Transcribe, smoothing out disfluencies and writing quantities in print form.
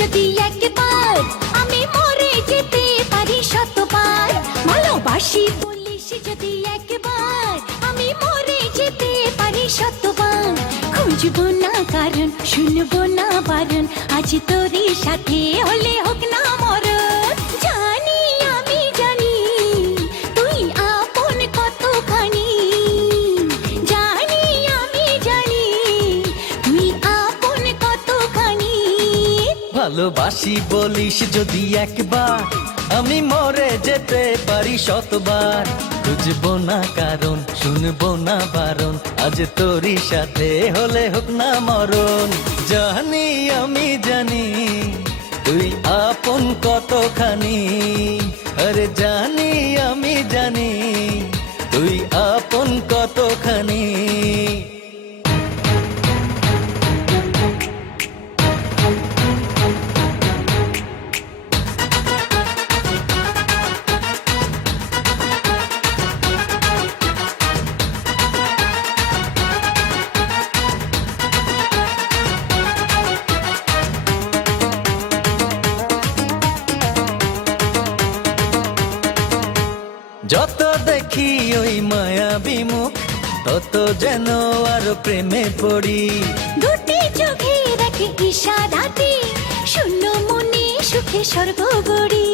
যদি একবার আমি মরে যেতে পারি শতবার। ভালোবাসি বলিস যদি একবার আমি মরে যেতে পারি শতবার। খুঁজবো না কারণ, শুনবো না বারণ, আজ তোরই সাথে হলে হোক না মরণ। জানি আমি জানি তুই আপন কতখানি, জানি আমি জানি তুই আপন কতখানি। ভালোবাসি বলিস যদি একবার আমি মরে যেতে পারি শতবার। খুঁজবো না কারণ, শুনবো না বারণ, আজ তোরই সাথে হলে হোক না মরণ। জানি আমি জানি তুই আপন কতখানি, আরে জানি আমি জানি তুই আপন কতখানি। যত দেখি ওই মায়াবী মুখ, তত যেন আরো প্রেমে পড়ি। দুটি চোখে রাখে ইশারাতে, শূন্য মনে সুখে স্বর্গ গড়ি।